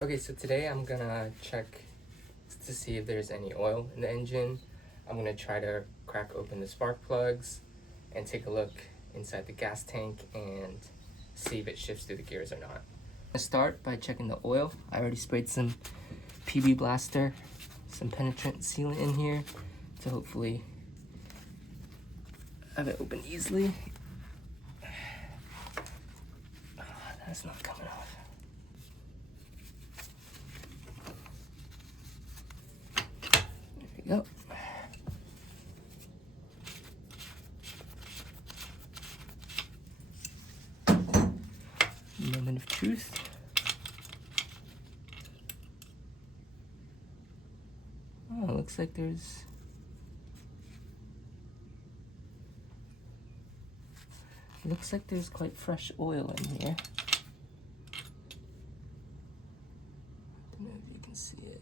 Okay, so today I'm gonna check to see if there's any oil in the engine. I'm gonna try to crack open the spark plugs and take a look inside the gas tank and see if it shifts through the gears or not. I'm gonna start by checking the oil. I already sprayed some PB Blaster, some penetrant sealant in here to hopefully have it open easily. That's not coming off. There we go. Moment of truth. Oh, it looks like there's quite fresh oil in here. I don't know if you can see it.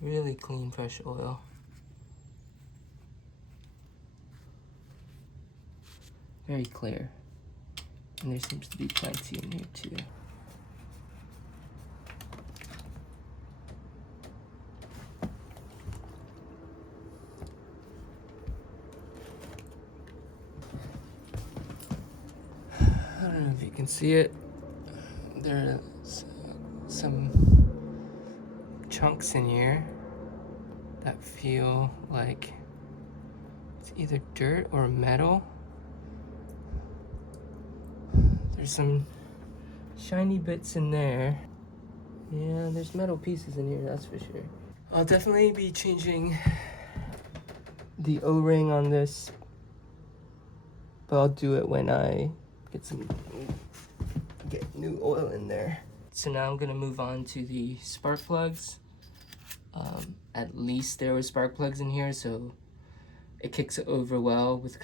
Really clean, fresh oil. Very clear. And there seems to be plenty in here too. I don't know if you can see it. There's some chunks in here that feel like it's either dirt or metal. There's some shiny bits in there. Yeah, there's metal pieces in here, that's for sure. I'll definitely be changing the O-ring on this, but I'll do it when I get new oil in there. So now I'm gonna move on to the spark plugs. At least there were spark plugs in here, so it kicks it over well with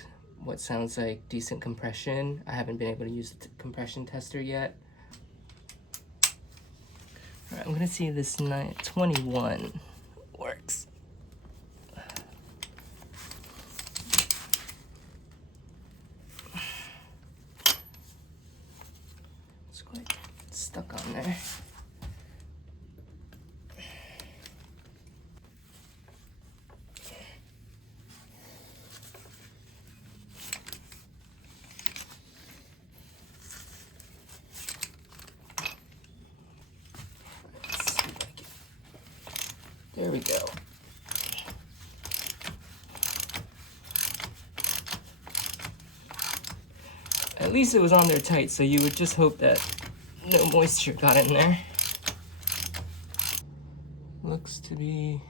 what sounds like decent compression. I haven't been able to use the compression tester yet. All right, I'm gonna see if this 21 works. It's quite stuck on there. There we go. At least it was on there tight, so you would just hope that no moisture got in there. Looks to be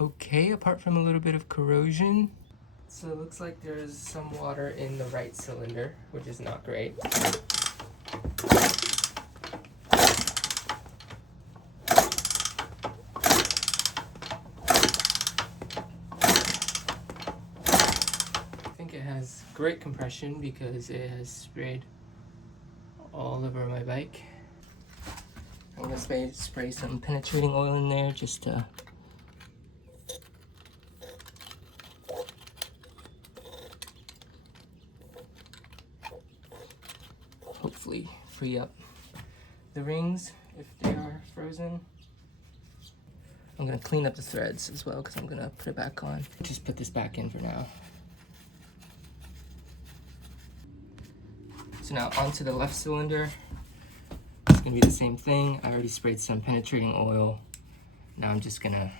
okay, apart from a little bit of corrosion. So it looks like there's some water in the right cylinder, which is not great. It has great compression because it has sprayed all over my bike. I'm gonna spray some penetrating oil in there just to hopefully free up the rings if they are frozen. I'm gonna clean up the threads as well because I'm gonna put it back on. Just put this back in for now. So now onto the left cylinder. It's gonna be the same thing. I already sprayed some penetrating oil. Now I'm just gonna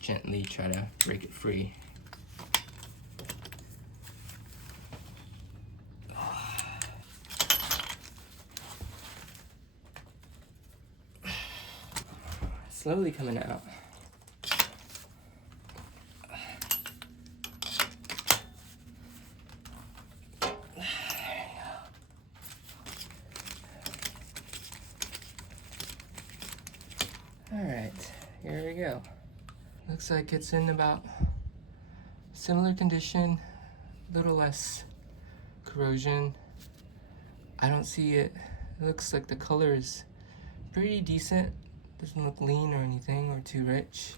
gently try to break it free. Slowly coming out. All right, here we go. Looks like it's in about similar condition, a little less corrosion. I don't see it. It looks like the color is pretty decent. Doesn't look lean or anything or too rich.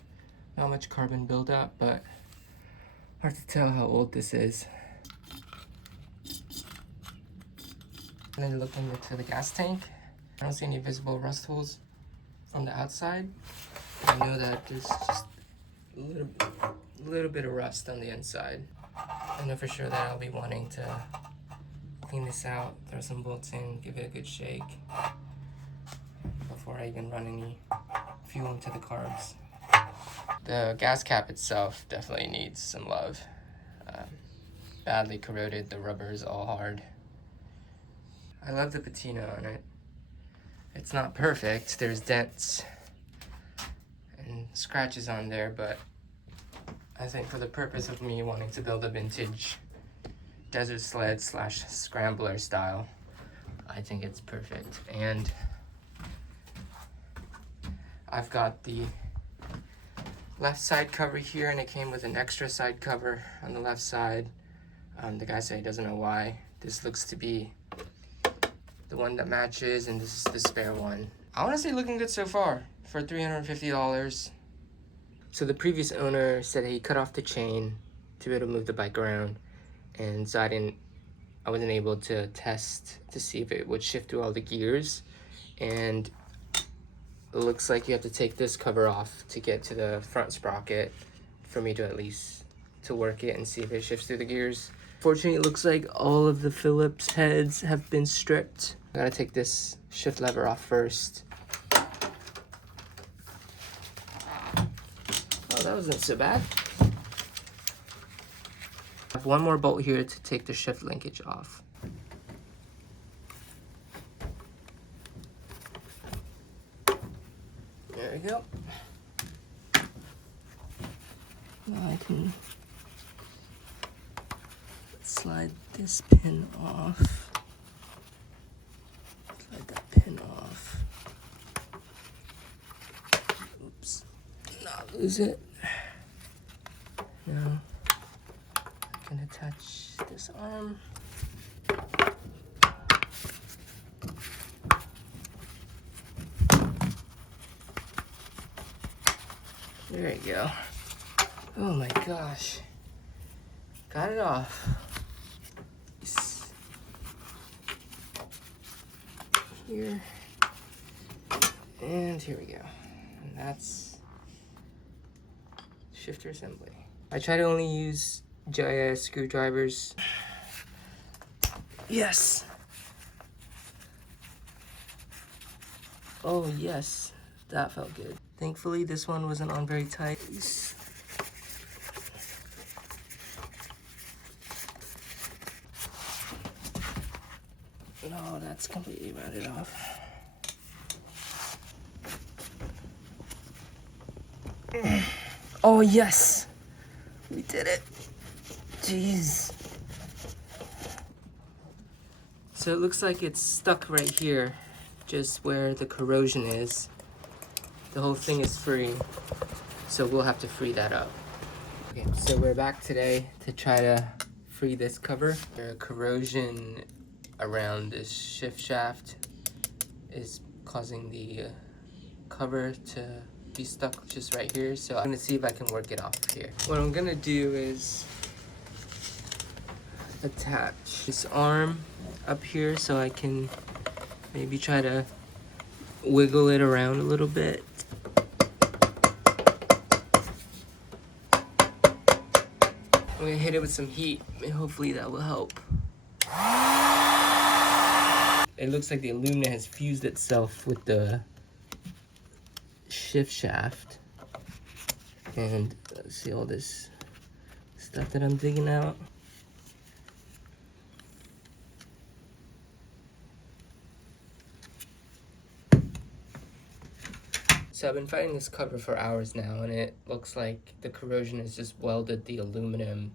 Not much carbon buildup, but hard to tell how old this is. And then looking into the gas tank, I don't see any visible rust holes from the outside. I know that there's just a little bit of rust on the inside. I know for sure that I'll be wanting to clean this out, throw some bolts in, give it a good shake before I even run any fuel into the carbs. The gas cap itself definitely needs some love. Badly corroded, the rubber is all hard. I love the patina on it. It's not perfect, there's dents and scratches on there, but I think for the purpose of me wanting to build a vintage desert sled / scrambler style, I think it's perfect. And I've got the left side cover here, and it came with an extra side cover on the left side. The guy said he doesn't know why. This looks to be the one that matches, and this is the spare one. Honestly, looking good so far for $350. So the previous owner said he cut off the chain to be able to move the bike around, and so I wasn't able to test to see if it would shift through all the gears. And it looks like you have to take this cover off to get to the front sprocket for me to at least to work it and see if it shifts through the gears. Fortunately, it looks like all of the Phillips heads have been stripped. I gotta take this shift lever off first. Oh, that wasn't so bad. I have one more bolt here to take the shift linkage off. There we go. Now I can slide this pin off. Slide that pin off. Oops. Not lose it. Now I can attach this arm. There you go. Oh my gosh. Got it off. Here. And here we go. And that's shifter assembly. I try to only use GIS screwdrivers. Yes. Oh yes, that felt good. Thankfully, this one wasn't on very tight. No, that's completely rounded off. Oh yes, we did it. Jeez. So it looks like it's stuck right here, just where the corrosion is. The whole thing is free, so we'll have to free that up. Okay, so we're back today to try to free this cover. The corrosion around this shift shaft is causing the cover to be stuck just right here, so I'm gonna see if I can work it off here. What I'm gonna do is attach this arm up here so I can maybe try to wiggle it around a little bit. I'm gonna hit it with some heat and hopefully that will help. It looks like the aluminum has fused itself with the shift shaft. And see all this stuff that I'm digging out. So I've been fighting this cover for hours now, and it looks like the corrosion has just welded the aluminum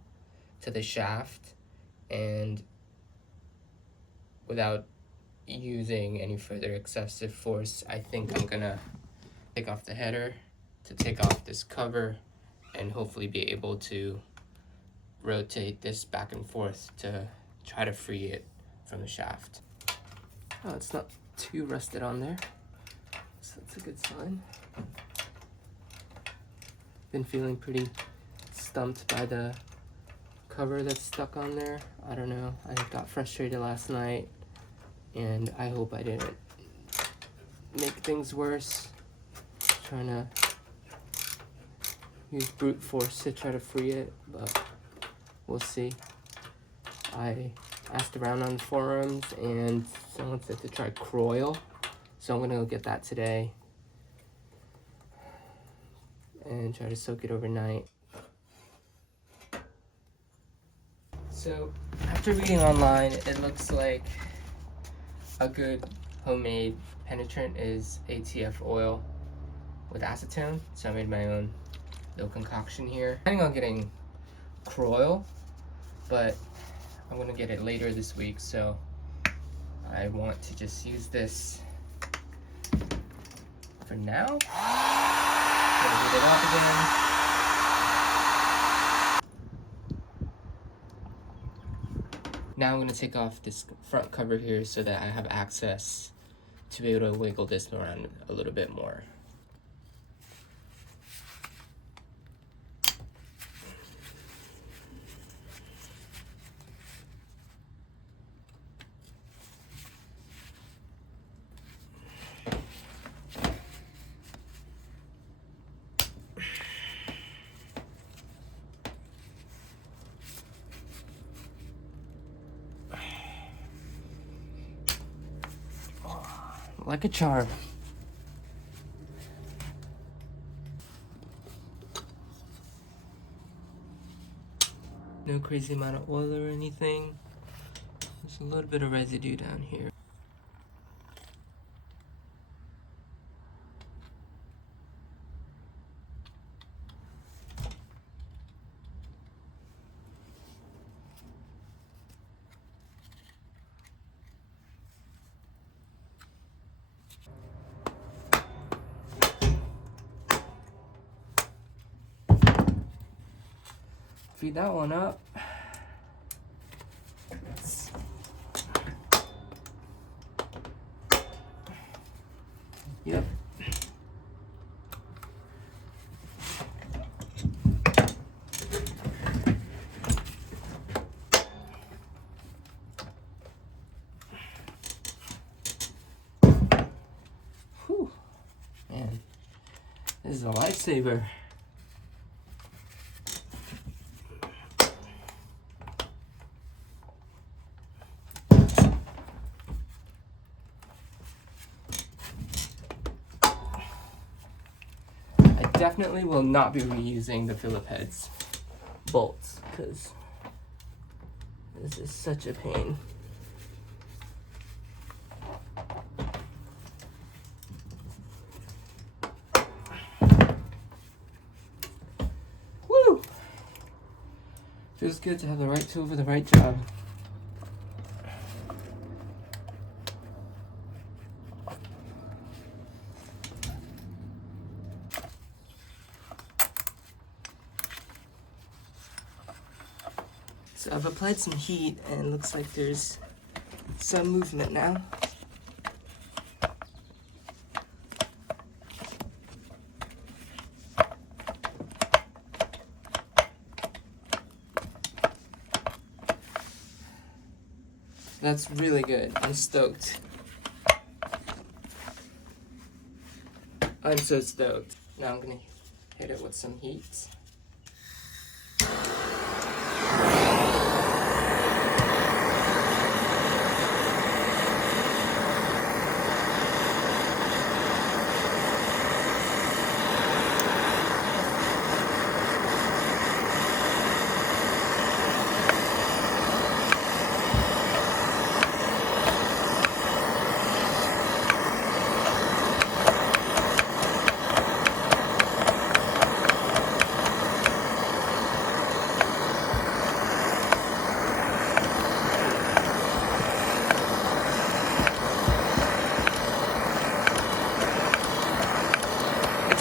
to the shaft, and without using any further excessive force, I think I'm gonna take off the header to take off this cover and hopefully be able to rotate this back and forth to try to free it from the shaft. Oh, it's not too rusted on there, so that's a good sign. Been feeling pretty stumped by the cover that's stuck on there. I don't know, I got frustrated last night and I hope I didn't make things worse. Trying to use brute force to try to free it, but we'll see. I asked around on the forums and someone said to try Croil, so I'm gonna go get that today and try to soak it overnight. So after reading online, it looks like a good homemade penetrant is ATF oil with acetone, so I made my own little concoction here. I'm planning on getting Croil, but I'm gonna get it later this week, so I want to just use this for now. Gonna heat it up again. Now I'm gonna take off this front cover here so that I have access to be able to wiggle this around a little bit more. Like a charm. No crazy amount of oil or anything. There's a little bit of residue down here. Feed that one up. Yep. Whew. Man, this is a lifesaver. Definitely will not be reusing the Phillip heads bolts because this is such a pain. Woo! Feels good to have the right tool for the right job. So I've applied some heat and it looks like there's some movement now. That's really good. I'm stoked. I'm so stoked. Now I'm gonna hit it with some heat.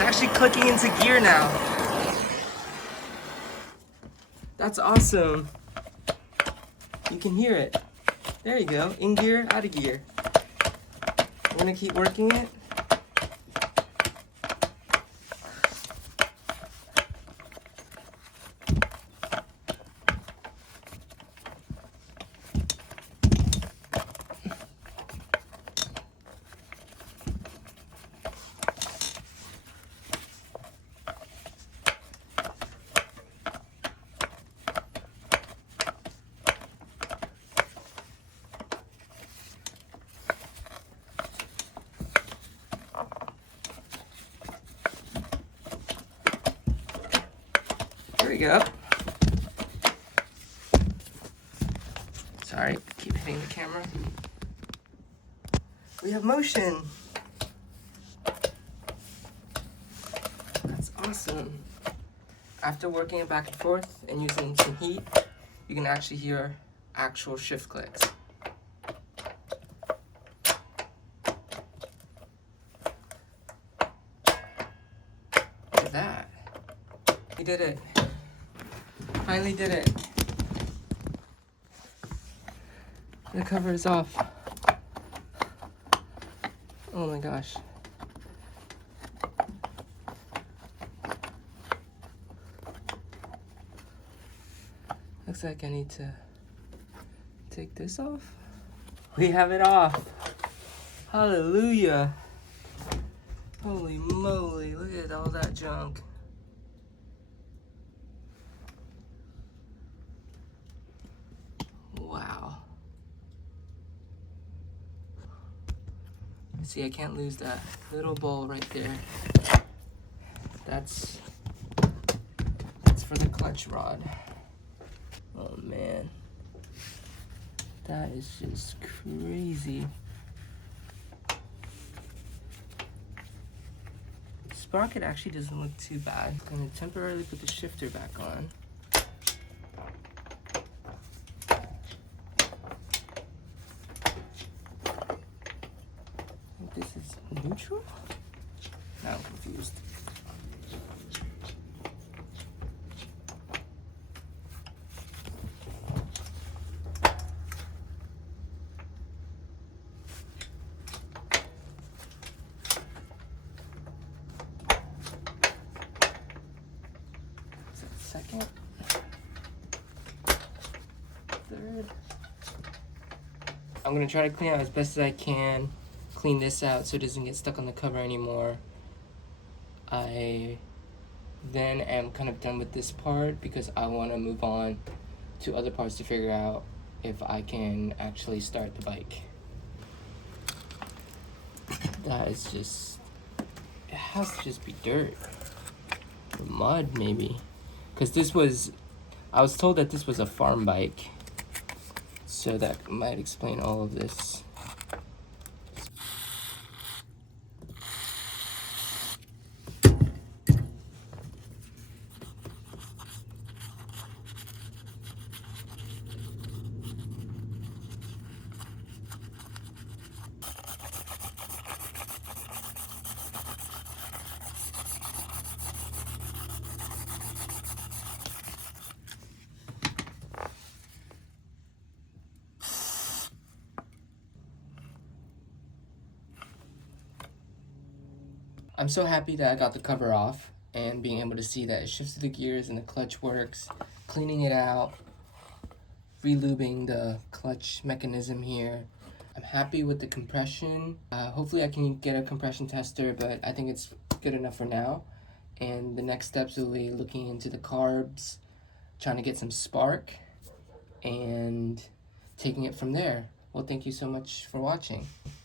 Actually clicking into gear now. That's awesome. You can hear it. There you go. In gear, out of gear. I'm gonna keep working it. go. Sorry, keep hitting the camera. We have motion. That's awesome. After working it back and forth and using some heat, you can actually hear actual shift clicks. Look at that. We did it. Finally did it. The cover is off. Oh my gosh. Looks like I need to take this off. We have it off. Hallelujah. Holy moly, look at all that junk. Wow. See, I can't lose that little bowl right there. That's for the clutch rod. Oh man. That is just crazy. Sprocket actually doesn't look too bad. I'm gonna temporarily put the shifter back on. I think this is neutral? Now I'm confused. Second, third. I'm gonna try to clean out as best as I can. Clean this out so it doesn't get stuck on the cover anymore. I then am kind of done with this part because I want to move on to other parts to figure out if I can actually start the bike. That is just, it has to just be dirt or mud maybe. Because I was told that this was a farm bike, so that might explain all of this. I'm so happy that I got the cover off and being able to see that it shifts the gears and the clutch works, cleaning it out, relubing the clutch mechanism here. I'm happy with the compression. Hopefully I can get a compression tester, but I think it's good enough for now. And the next steps will be looking into the carbs, trying to get some spark, and taking it from there. Well, thank you so much for watching.